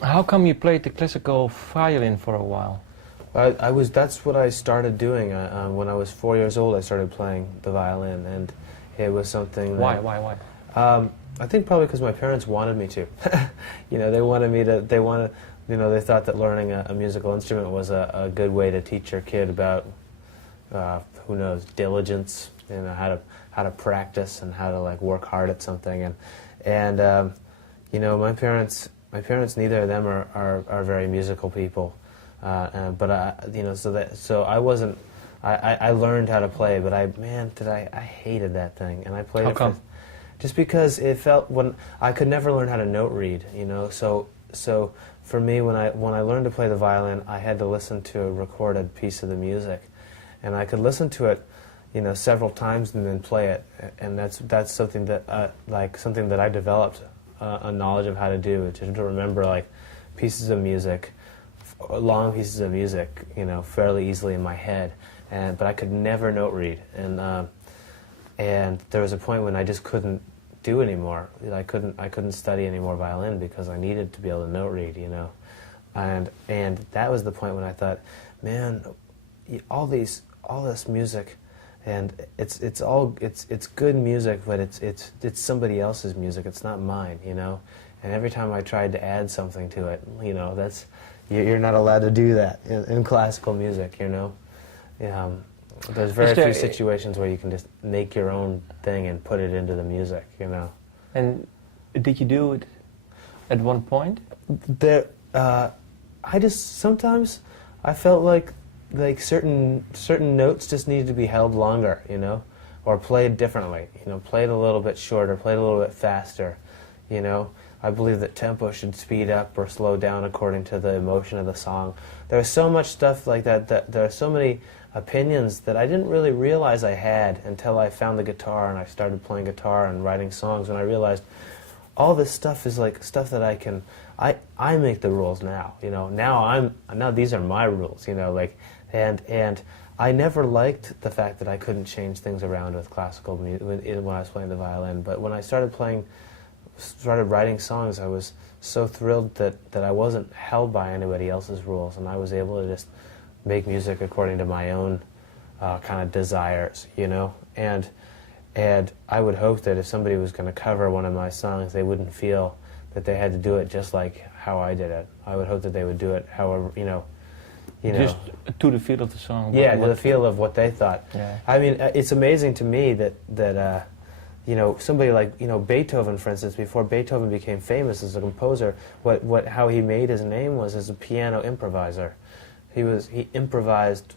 How come you played the classical violin for a while? That's what I started doing. When I was 4 years old, I started playing the violin, and it was something that... Why? I think probably because my parents wanted me to. You know, they wanted me to, you know, they thought that learning a musical instrument was a good way to teach your kid about, who knows, diligence, you know, how to practice and how to, like, work hard at something. And you know, my parents, neither of them are very musical people. But you know, so I wasn't. I learned how to play, but I hated that thing, and I played How come? Just because it felt when I could never learn how to note read, you know. So for me, when I learned to play the violin, I had to listen to a recorded piece of the music, and I could listen to it, you know, several times and then play it, and that's something that something that I developed a knowledge of how to do, to remember like pieces of music, long pieces of music, you know, fairly easily in my head, but I could never note read, and there was a point when I just couldn't do anymore. I couldn't study any more violin because I needed to be able to note read, you know, and that was the point when I thought, man, all this music, and it's good music, but it's somebody else's music. It's not mine, you know. And every time I tried to add something to it, you know, you're not allowed to do that in classical music, you know. There's very few situations where you can just make your own thing and put it into the music, you know. And did you do it at one point? Sometimes I felt like certain notes just needed to be held longer, you know, or played differently, you know, played a little bit shorter, played a little bit faster, you know. I believe that tempo should speed up or slow down according to the emotion of the song. There's so much stuff like that there are so many opinions that I didn't really realize I had until I found the guitar and I started playing guitar and writing songs, and I realized all this stuff is like stuff that I make the rules now, you know. Now these are my rules, you know, like, and I never liked the fact that I couldn't change things around with classical music when I was playing the violin, but when I started writing songs, I was so thrilled that I wasn't held by anybody else's rules, and I was able to just make music according to my own kind of desires, you know. And I would hope that if somebody was going to cover one of my songs, they wouldn't feel that they had to do it just like how I did it. I would hope that they would do it however, you know. Just to the feel of the song. Yeah, to the feel of what they thought. Yeah. I mean, it's amazing to me that you know, somebody like, you know, Beethoven, for instance, before Beethoven became famous as a composer, how he made his name was as a piano improviser. He improvised